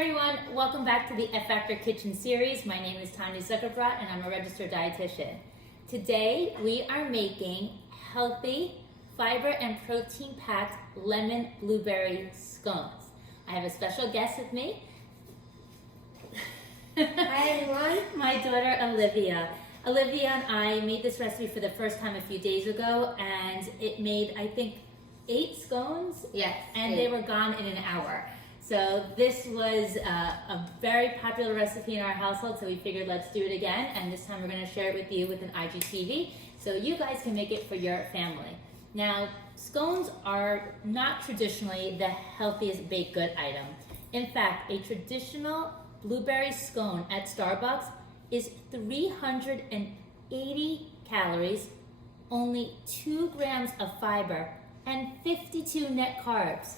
everyone, welcome back to the F Factor Kitchen series. My name is Tanya and I'm a registered dietitian. Today we are making healthy, fiber and protein packed lemon blueberry scones. I have a special guest with me. Hi everyone. My daughter Olivia. Olivia and I made this recipe for the first time a few days ago, and it made, I think, 8 scones. Yes. And they were gone in an hour. So this was a very popular recipe in our household, so we figured let's do it again, and this time we're going to share it with you with an IGTV so you guys can make it for your family. Now, scones are not traditionally the healthiest baked good item. In fact, a traditional blueberry scone at Starbucks is 380 calories, only 2 grams of fiber, and 52 net carbs.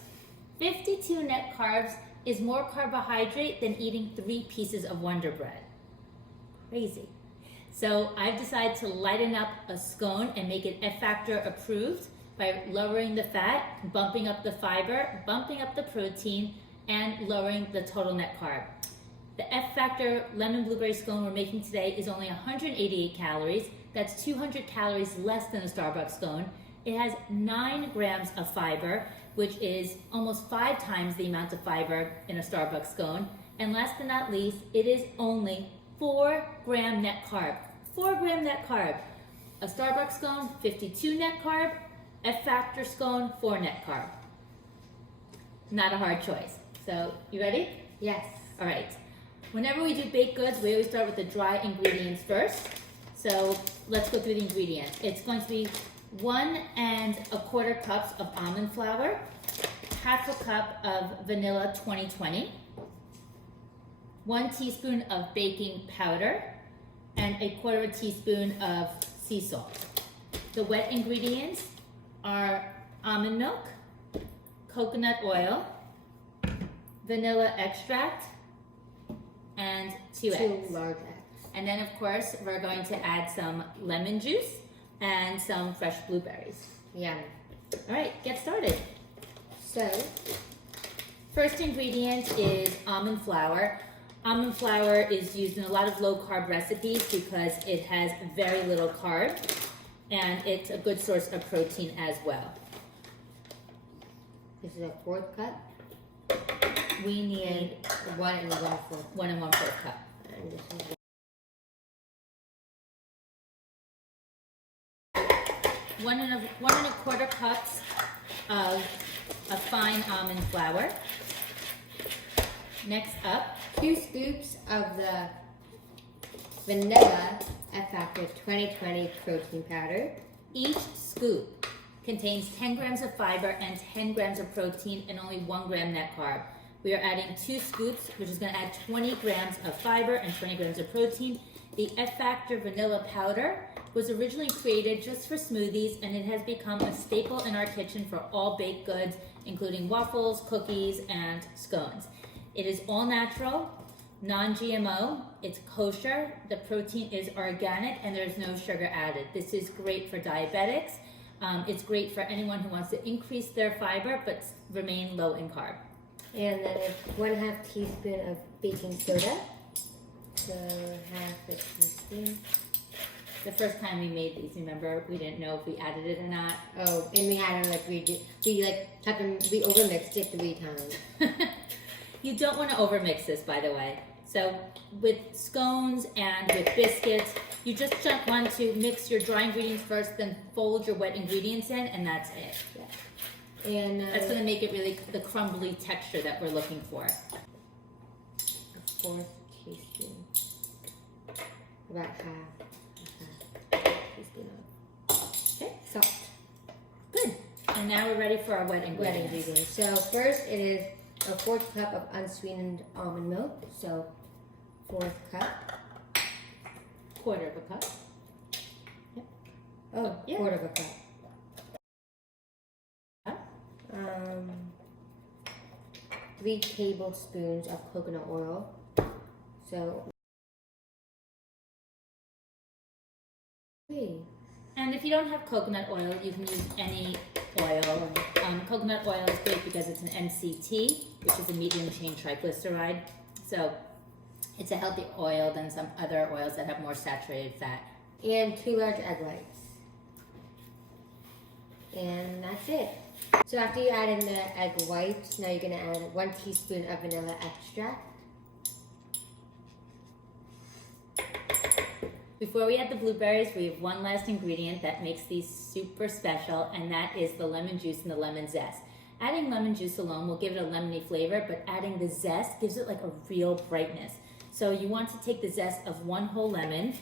52 net carbs is more carbohydrate than eating 3 pieces of Wonder Bread. Crazy. So I've decided to lighten up a scone and make it F Factor approved by lowering the fat, bumping up the fiber, bumping up the protein, and lowering the total net carb. The F Factor lemon blueberry scone we're making today is only 188 calories. That's 200 calories less than a Starbucks scone. It has 9 grams of fiber, which is almost 5 times the amount of fiber in a Starbucks scone. And last but not least, it is only 4 gram net carb. 4 gram net carb. A Starbucks scone, 52 net carb. F Factor scone, 4 net carb. Not a hard choice. So, you ready? Yes. All right. Whenever we do baked goods, we always start with the dry ingredients first. So let's go through the ingredients. It's going to be 1 1/4 cups of almond flour, 1/2 cup of vanilla 2020, 1 teaspoon of baking powder, and 1/4 teaspoon of sea salt. The wet ingredients are almond milk, coconut oil, vanilla extract, and 2 eggs. 2 large eggs. And then, of course, we're going to add some lemon juice and some fresh blueberries. Yeah. All right, get started. So, First ingredient is almond flour. Almond flour is used in a lot of low-carb recipes because it has very little carb, and it's a good source of protein as well. this is a 1/4 cup. We need 1 1/4. 1 1/4 cup. And this is 1 1/4 cups of a fine almond flour. Next up, 2 scoops of the vanilla F Factor 2020 protein powder. each scoop contains 10 grams of fiber and 10 grams of protein and only 1 gram net carb. We are adding 2 scoops, which is going to add 20 grams of fiber and 20 grams of protein. The F Factor vanilla powder was originally created just for smoothies, and it has become a staple in our kitchen for all baked goods, including waffles, cookies, and scones. It is all natural, non-GMO, it's kosher, the protein is organic, and there's no sugar added. This is great for diabetics. It's great for anyone who wants to increase their fiber but remain low in carb. And then it's 1/2 teaspoon of baking soda. So 1/2 teaspoon. The first time we made these, remember, we didn't know if we added it or not. Oh, and we had them we overmixed it 3 times. You don't want to overmix this, by the way. So with scones and with biscuits, you just want to mix your dry ingredients first, then fold your wet ingredients in, and that's it. Yeah. And That's going to make it really the crumbly texture that we're looking for. 1/4 teaspoon. About half teaspoon of salt. Good. And now we're ready for our wet Wet ingredients. ingredients. So first it is a 1/4 cup of unsweetened almond milk. So 1/4 cup. 1/4 cup. Yep. Oh, Yeah. 1/4 cup. 3 tablespoons of coconut oil. So 3. And if you don't have coconut oil, you can use any oil. Coconut oil is great because it's an MCT, which is a medium chain triglyceride. So it's a healthier oil than some other oils that have more saturated fat. And 2 large egg whites. And that's it. So after you add in the egg whites, now you're going to add 1 teaspoon of vanilla extract. Before we add the blueberries, we have one last ingredient that makes these super special, and that is the lemon juice and the lemon zest. Adding lemon juice alone will give it a lemony flavor, but adding the zest gives it like a real brightness. So you want to take the zest of 1 whole lemon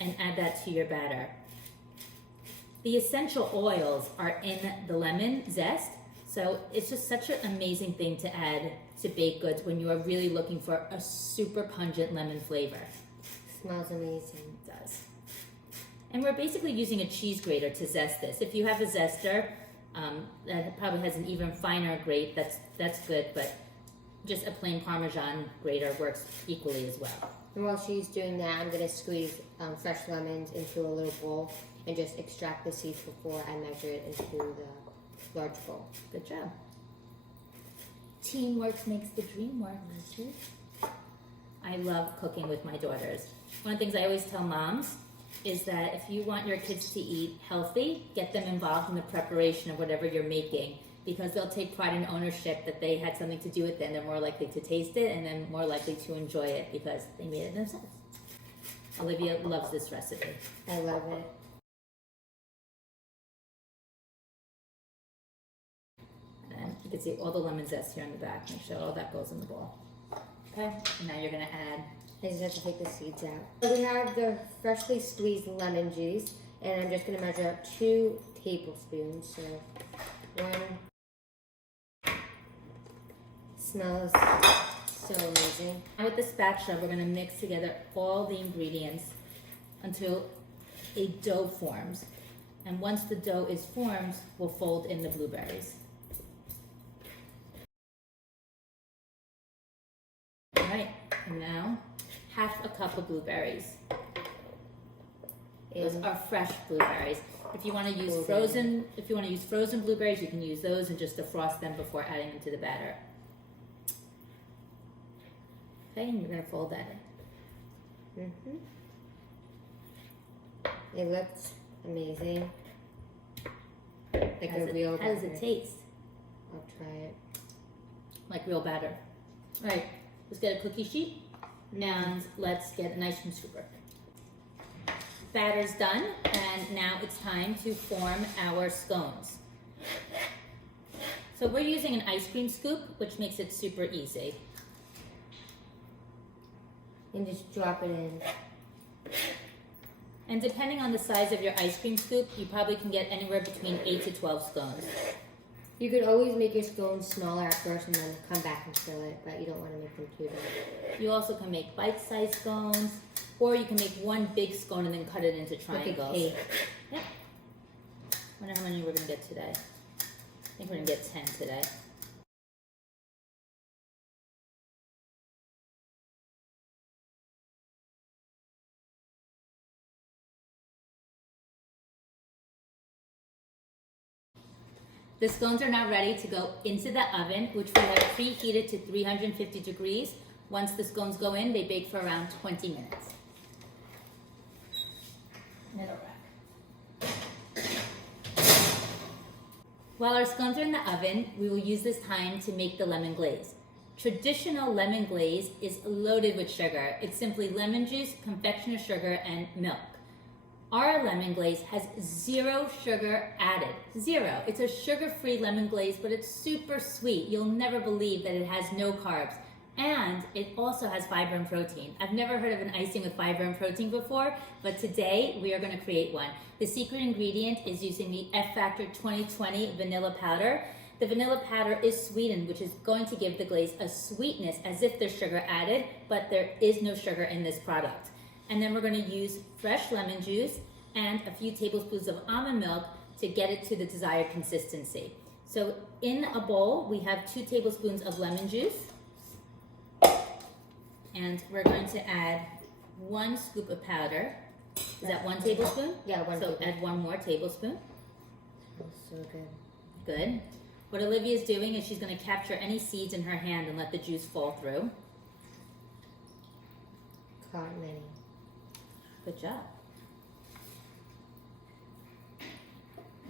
and add that to your batter. The essential oils are in the lemon zest, so it's just such an amazing thing to add to baked goods when you are really looking for a super pungent lemon flavor. Smells amazing. It does. And we're basically using a cheese grater to zest this. If you have a zester that probably has an even finer grate, that's good, but just a plain Parmesan grater works equally as well. And while she's doing that, I'm going to squeeze fresh lemons into a little bowl and just extract the seeds before I measure it into the large bowl. Good job. Teamwork makes the dream work. I love cooking with my daughters. One of the things I always tell moms is that if you want your kids to eat healthy, get them involved in the preparation of whatever you're making, because they'll take pride and ownership that they had something to do with it, and they're more likely to taste it and then more likely to enjoy it because they made it themselves. Olivia loves this recipe. I love it. And you can see all the lemon zest here on the back. Make sure all that goes in the bowl. Okay, and now you're gonna add. I just have to take the seeds out. So we have the freshly squeezed lemon juice, and I'm just gonna measure out 2 tablespoons. So 1. Smells so amazing. Now with the spatula, we're gonna mix together all the ingredients until a dough forms. And once the dough is formed, we'll fold in the blueberries. All right, and now 1/2 cup of blueberries. Those are fresh blueberries. If you want to use frozen blueberries, you can use those and just defrost them before adding them to the batter. Okay, and you're gonna fold that in. It looks amazing. Like a real batter. How does it taste? I'll try it. Like real batter. All right, let's get a cookie sheet and let's get an ice cream scooper. Batter's done, and now it's time to form our scones. So we're using an ice cream scoop, which makes it super easy. And just drop it in. And depending on the size of your ice cream scoop, you probably can get anywhere between 8 to 12 scones. You could always make your scones smaller at first and then come back and fill it, but you don't want to make them too big. You also can make bite-sized scones, or you can make one big scone and then cut it into triangles. Like a cake. Yep. I wonder how many we're going to get today. I think we're going to get 10 today. The scones are now ready to go into the oven, which we have preheated to 350 degrees. Once the scones go in, they bake for around 20 minutes. Middle rack. While our scones are in the oven, we will use this time to make the lemon glaze. Traditional lemon glaze is loaded with sugar. It's simply lemon juice, confectioner sugar, and milk. Our lemon glaze has 0 sugar added. 0. It's a sugar-free lemon glaze, but it's super sweet. You'll never believe that it has no carbs. And it also has fiber and protein. I've never heard of an icing with fiber and protein before, but today we are going to create one. The secret ingredient is using the F Factor 2020 vanilla powder. The vanilla powder is sweetened, which is going to give the glaze a sweetness as if there's sugar added, but there is no sugar in this product. And then we're going to use fresh lemon juice and a few tablespoons of almond milk to get it to the desired consistency. So in a bowl, we have 2 tablespoons of lemon juice. And we're going to add 1 scoop of powder. Is that 1 tablespoon? Yeah, 1 So tablespoon. add 1 more tablespoon. Smells so good. Good. What Olivia's doing is she's going to capture any seeds in her hand and let the juice fall through. Caught many. Good job.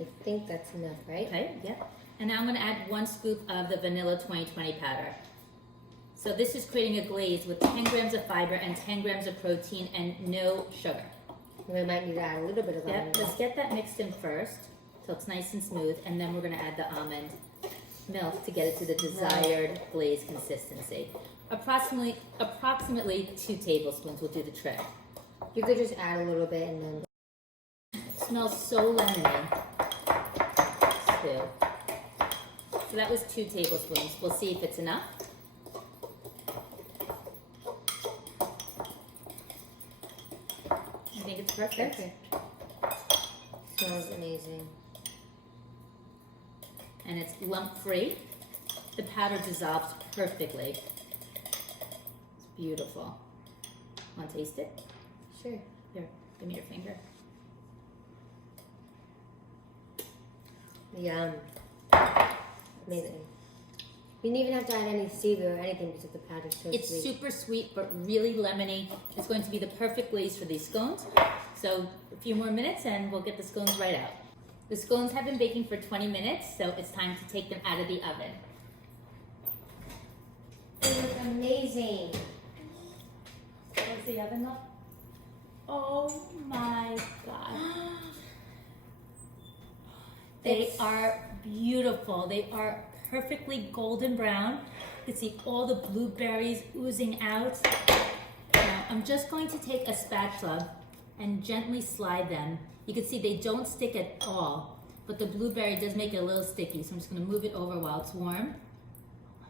I think that's enough, right? Okay, yep. And now I'm going to add 1 scoop of the vanilla 2020 powder. So this is creating a glaze with 10 grams of fiber and 10 grams of protein and no sugar. We might need to add a little bit of Yep, almond. let's get that mixed in first so it's nice and smooth, and then we're going to add the almond milk to get it to the desired glaze consistency. Approximately 2 tablespoons will do the trick. You could just add a little bit and then... It smells so lemony too. So that was 2 tablespoons. We'll see if it's enough. I think it's perfect. Smells amazing. And it's lump-free. The powder dissolves perfectly. It's beautiful. Want to taste it? Sure. Here, give me your finger. Yum. Amazing. You didn't even have to add any seaweed or anything because the powder's so It's sweet. super sweet, but really lemony. It's going to be the perfect glaze for these scones. So a few more minutes and we'll get the scones right out. The scones have been baking for 20 minutes, so it's time to take them out of the oven. They look amazing. Close the oven up. Oh my God. They are beautiful. They are perfectly golden brown. You can see all the blueberries oozing out. Now, I'm just going to take a spatula and gently slide them. You can see they don't stick at all, but the blueberry does make it a little sticky, so I'm just going to move it over while it's warm. Oh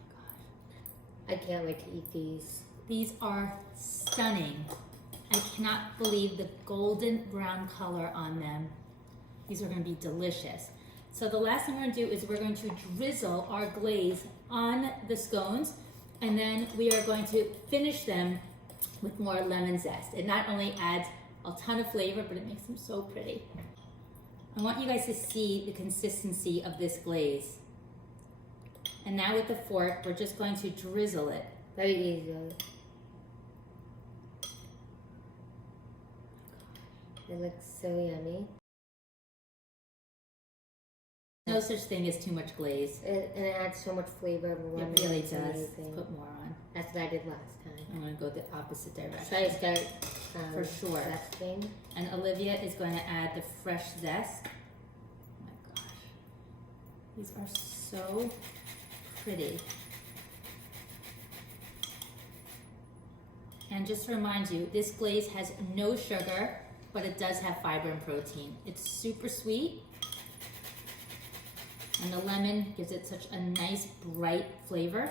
my God. I can't wait to eat these. These are stunning. I cannot believe the golden brown color on them. These are going to be delicious. So the last thing we're going to do is we're going to drizzle our glaze on the scones, and then we are going to finish them with more lemon zest. It not only adds a ton of flavor, but it makes them so pretty. I want you guys to see the consistency of this glaze. And now with the fork, we're just going to drizzle it. Very easily. It looks so yummy. No such thing as too much glaze. And it adds so much flavor of lemon. It really It's does. amazing. Put more on. That's what I did last time. I'm going to go the opposite Should I direction. start For sure. zesting? And Olivia is going to add the fresh zest. Oh my gosh. These are so pretty. And just to remind you, this glaze has no sugar, but it does have fiber and protein. It's super sweet. And the lemon gives it such a nice, bright flavor.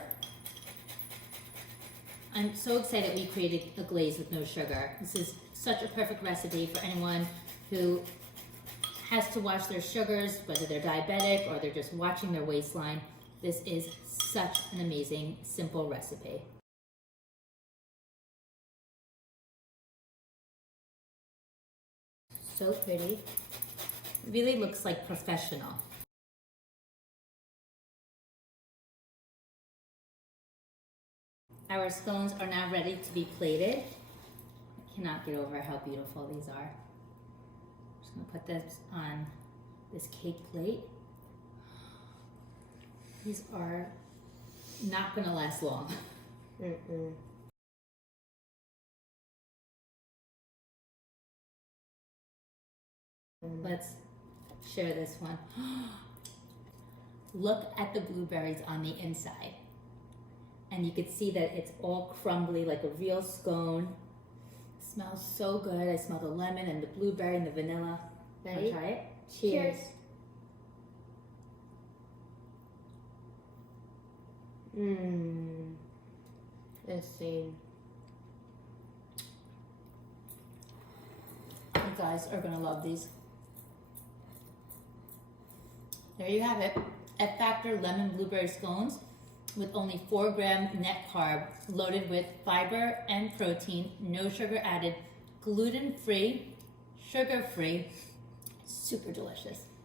I'm so excited we created a glaze with no sugar. This is such a perfect recipe for anyone who has to watch their sugars, whether they're diabetic or they're just watching their waistline. This is such an amazing, simple recipe. So pretty. It really looks like professional. Our scones are now ready to be plated. I cannot get over how beautiful these are. I'm just going to put this on this cake plate. These are not going to last long. Mm-mm. Let's share this one. Look at the blueberries on the inside. And you can see that it's all crumbly like a real scone. Smells so good. I smell the lemon and the blueberry and the vanilla. Ready? Wanna try it? Cheers. Mmm. Insane. You guys are gonna love these. There you have it. F Factor Lemon Blueberry Scones with only 4 gram net carb, loaded with fiber and protein, no sugar added, gluten-free, sugar-free, super delicious.